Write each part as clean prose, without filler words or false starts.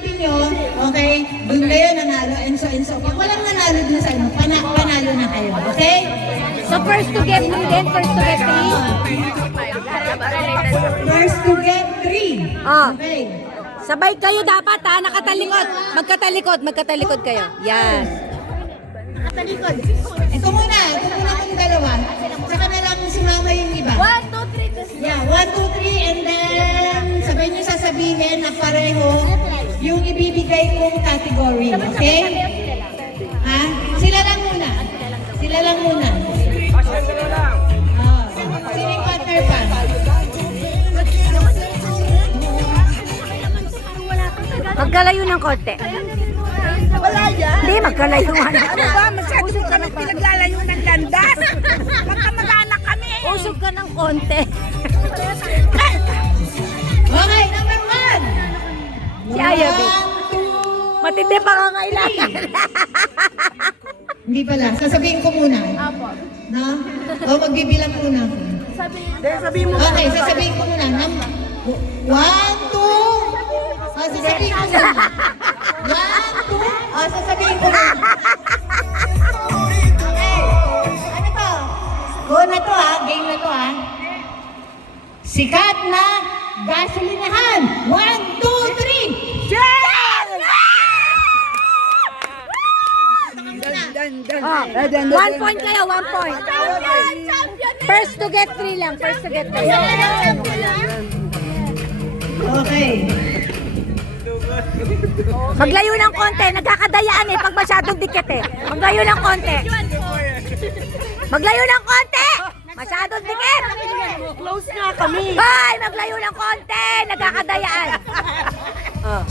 sinabi nyo, okay, doon kayo nanalo, and so. Pag walang nanalo dun sa inyo, panalo na kayo, okay? So first to get 3 din, first to get 3. First to get 3. Oh. Okay. Sabay kayo dapat ha, nakatalikod. Magkatalikod kayo. Yan. Nakatalikod. Ito muna kung dalawa. Saka na lang sumama yung iba. 1, 2, 3. Yeah, 1, 2, 3, and then sabay nyo sasabihin na pareho yung ibibigay kong category, okay? Ha? Sila lang muna. Oh. Sino yung partner pa? Magkalayo ng konti. Wala yan. Hindi, magkalayo nga. Ano ba? Masyado kami pinaglalayo ng landas. Magkamag-anak kami. Usog ka ng konti. Okay, number 1. Si Ayabi. Matindi pa nga kailangan. Hindi pala. Sasabihin ko muna. Apo. No? O magbibilang muna ako. Sabihin mo. Okay, sasabihin ko muna. 1, 2. Sasabihin ko muna. 1, 2. Sasabihin ko muna. Okay. Ano to? Go na to ha. Game na to ha. Sikat na gasolinahan. 1, 2, 3. Oh, 1 point kayo, 1 point. First to get 3 lang, first to get 3. Okay. Maglayo ng konti, nagkakadayaan eh pag masyadong dikit eh. Maglayo ng konti. Maglayo ng konti! Masyadong dikit! Close nga kami. Hoy! Maglayo ng konti! Nagkakadayaan. Oh.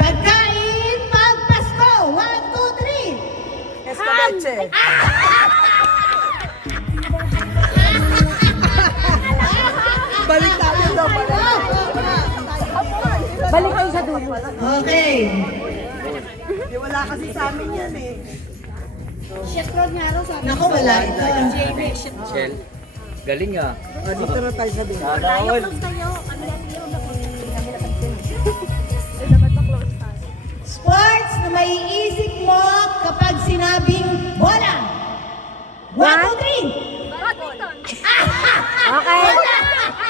Pagkain pag Pasko. 1, 2, 3. Escabeche. Balik tayo daw. Balik kayo sa dulo. Okay. Di wala kasi sa amin yan eh. Naku, wala ito. Shell. Galing ah. Dito na tayo sa dulo. Nadawal. Sports na maiisip mo kapag sinabing bola. 1, 2, 3. Okay.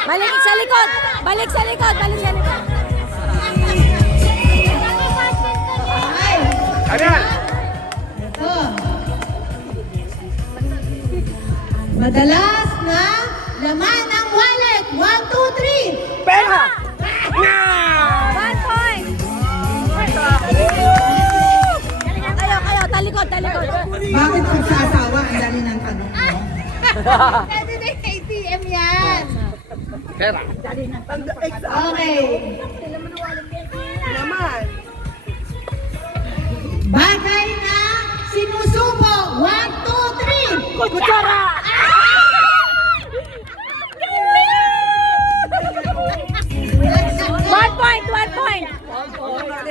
Balik sa likod. Balik sa likod. Balik sa likod. Okay. Ano? Ito. Madalas na laman ng wallet. 1, 2, 3. Pera! 1 point. Kayo. Talikod. Bakit pagsasawa? Ang dali ng tanong mo. Pwede na ATM yan. Pera. Okay. Naman. Bagay na sinusubo. 1, 2, 3. Kutsara! One point.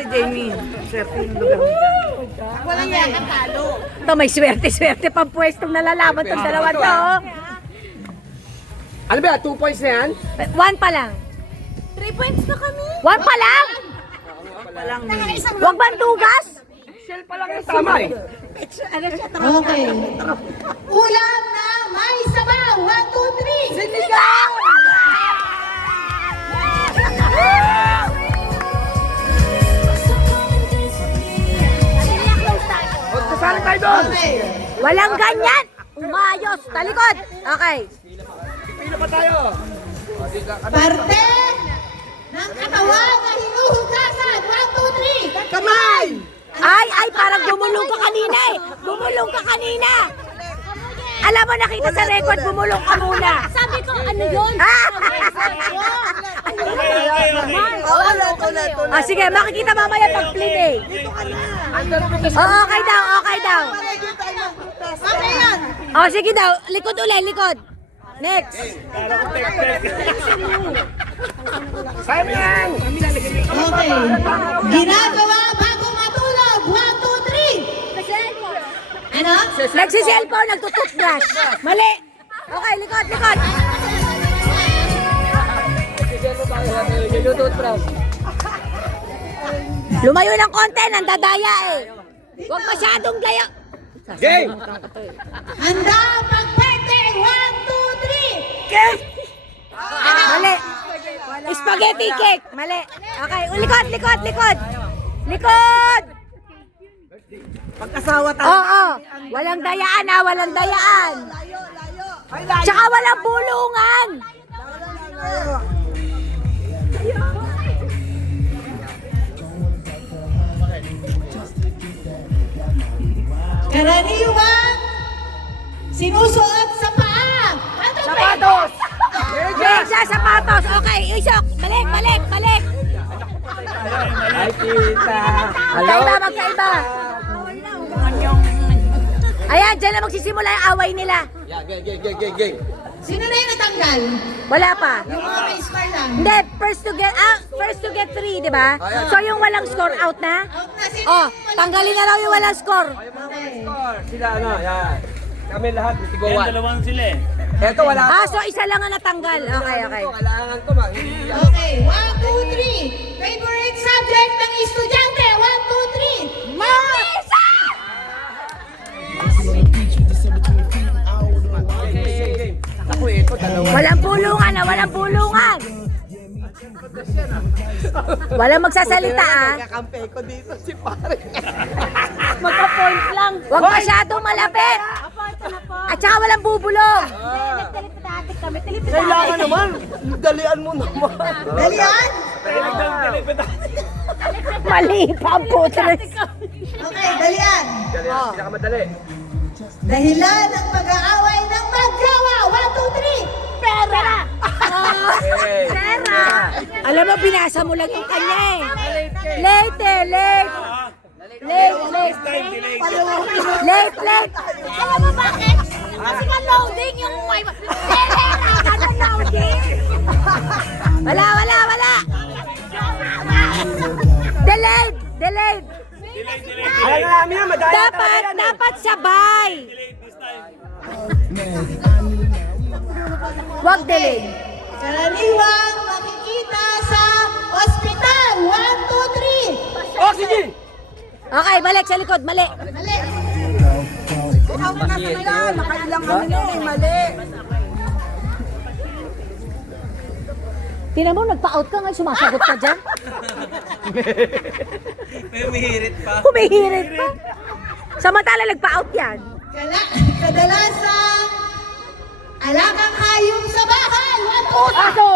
Jamie. Swerte yung lugar mo dyan. Walang yan. Talo. Ito may swerte pang pwestong nalalaman tong dalawa to. Ano ba? 2 points na yan? 1 pa lang. 3 points na kami. 1 pa lang? Palang Huwag bandugas? Shell pa lang yung Tama eh. Okay. Ulam na may sabaw. 1, 2, 3. Sinigang! Kasali tayo doon. Okay. Walang ganyan. Umayos. Talikod. Okay. Pila pa tayo. Parte ng katawan na hinuhugasan. 1, 2, 3. Kamay! Ay, parang gumulong ka kanina eh. Gumulong ka kanina. Alam mo, nakita sa record, gumulong ka muna. Sabi ko, ano yun? Ah, sige, makikita mamaya pag play eh. Oh, okay daw. Okay yan. Oh, sige daw. Likod ulit, likod. Next. Simon! Okay. Ginagawa bago matulog. 1, 2, 3. Ano? Nagsiselfone, nagtututbrush. Mali. Okay, likod. Lumayo ng konti, nandadaya eh. Huwag masyadong laya. Game! Handa mag-birthday! 1, 2, 3! Mali. Spaghetti cake. Mali. Okay, likod, likod, likod. Likod! Pagkasawa tayo. Oo. Walang dayaan ha, walang dayaan. Tsaka walang bulungan. Karaniwang sinusuot sa paa. Sapatos. Yes, sa sapatos. Okay, isok. Balik, balik, balik. Ay, tita. Magkaiba, magkaiba. Ayan, dyan na magsisimula yung away nila. Yeah, game. Sino na yung natanggal? Wala pa. Yung mga may score lang. Hindi, first to get 3, di ba? So yung walang score out na? Out na sino Oh, yung walang tanggalin na lang yung walang score. Sila ano, yan. Kami lahat, Yan, tigawan. dalawang sila eh. Eto, wala Ah, so isa lang ang natanggal. Okay, okay. Kailangan ko, ma. Okay, 1, 2, 3. Favorite subject ng estudyante. 1, 2, 3. Marisa! Game. Ako, ito, dalawa. Walang bulungan na, walang bulungan. Walang magsasalita ah. Kakampi ko dito si pare. Magka-point lang. Huwag masyadong malapit. At saka walang bubulong. Kailangan naman. Dalian mo naman. Dalian? Mali pa ang putres. Okay, dalian. Dalian, pinakamadali. Dahilan ng pag-aaway ng magjawa. 1, 2, 3. Pera. Hey. Pera. Alam mo, binasa mo lang yung kanya eh. Late eh, late. Late, late. Late, late. Alam mo bakit? Kasi nga loading yung may... Pera ka na loading. Wala, wala, wala. Delayed, delayed. Alam na namin yan, madaya Dapat sabay. Wag delay. Karaniwang makikita sa ospital. 1, 2, 3. Oxygen! Okay, balik sa likod, mali. Mali. Nakailang kami nun eh, mali. Tingnan mo, nagpa-out ka ngayon, sumasagot ka dyan. Humihirit pa. Humihirit pa. Samantala, nagpa-out yan. Kadalasang alagang hayop sa bahay. 1, 2, 3. Aso!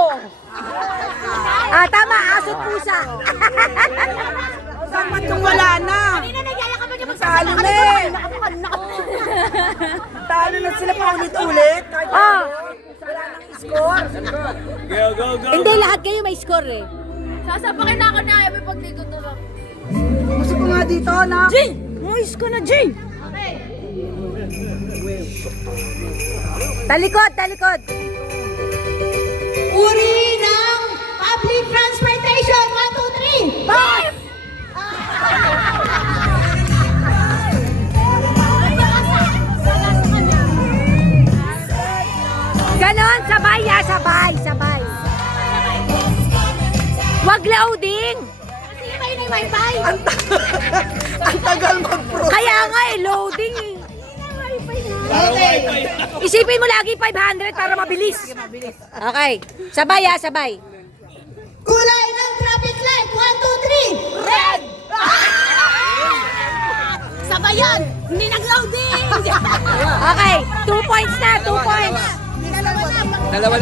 Ah, tama, aso pusa. Dapat yung wala na. Talo na eh. Talo na sila pa ulit-ulit. Kahit Oh, wala nang score. Go, go, go. hindi lahat kayo may score eh. Sasapakin na ako na ayaw may paglikod na lang. Gusto ko nga dito na. Jay! Umayos ko na, Jay! Talikod, talikod. Uri ng public transportation. 1, 2, 3. Bus! Ganon, sabay ya, sabay, sabay. Wag loading. Sige, may wifi. Ang tagal mag-pro. Kaya nga eh, loading eh. Okay. Isipin mo lagi 500 para mabilis. Okay, sabay ya, sabay. Kulay ng traffic light. 1, 2, 3. Red. Sabay yan! Hindi nag-loading! Okay, 2 points na, 2 points. Dalawa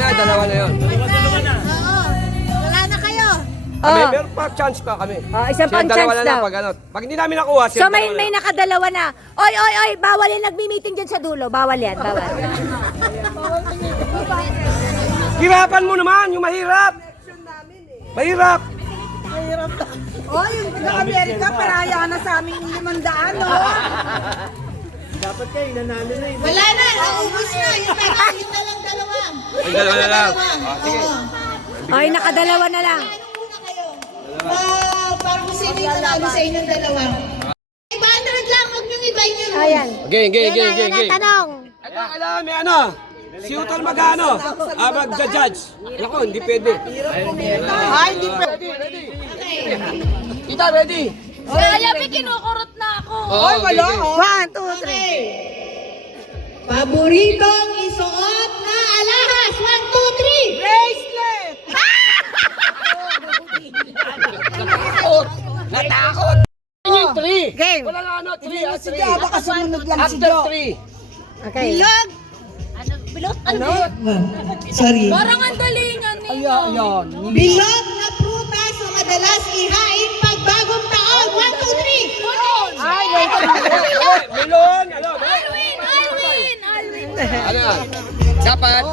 na yun. Oo. Wala na kayo. Kami, Oh, meron pa chance pa kami. oh isang Siya, pang dalawa chance na lang daw. pag ano. Pag hindi namin nakuha, siya So may dalawa may na. nakadalawa na. Oy, oy, oy, bawal yan nagmi-meeting diyan sa dulo. Bawal yan, bawal. Hirapan mo naman, yung mahirap. Mahirap. Oh, yung taga-Amerika, paraya na sa aming 500, no? Wala na. Naubos na. Yung pera, yun na lang dalawa. Yung dalawa na lang. Oo. Oy, nakadalawa na lang. Ano muna kayo? Parang kung sino yung nanalo sa inyong dalawa. 500 lang. Huwag niyong iba yun. Ayan. Game. Tanong. Kailangan may ano. Si Utol mag-ano. Mag-judge. Ako, hindi pwede. Ay, hindi pa. Okay. Kita, ready? Kaya may kinukurot na ako. Ay, wala oh. 1, 2, 3. Okay. Paboritong isuot na alahas. 1, 2, 3. Bracelet! Natakot! Yung 3. Game. Wala nga ano, 3 ah, Si 3. Jo, baka sumunod lang si After Jo. 3. Okay. Bilog. Ano? Bilot? Ano? Sorry. Parang ang galingan ninyo. Ayan. Bilog na prutas na madalas ihain pag bagong taon. 1, 2, 3. Ay, wait. Melon! Ano? Alwin! Alwin! Alwin! Ano? Dapat,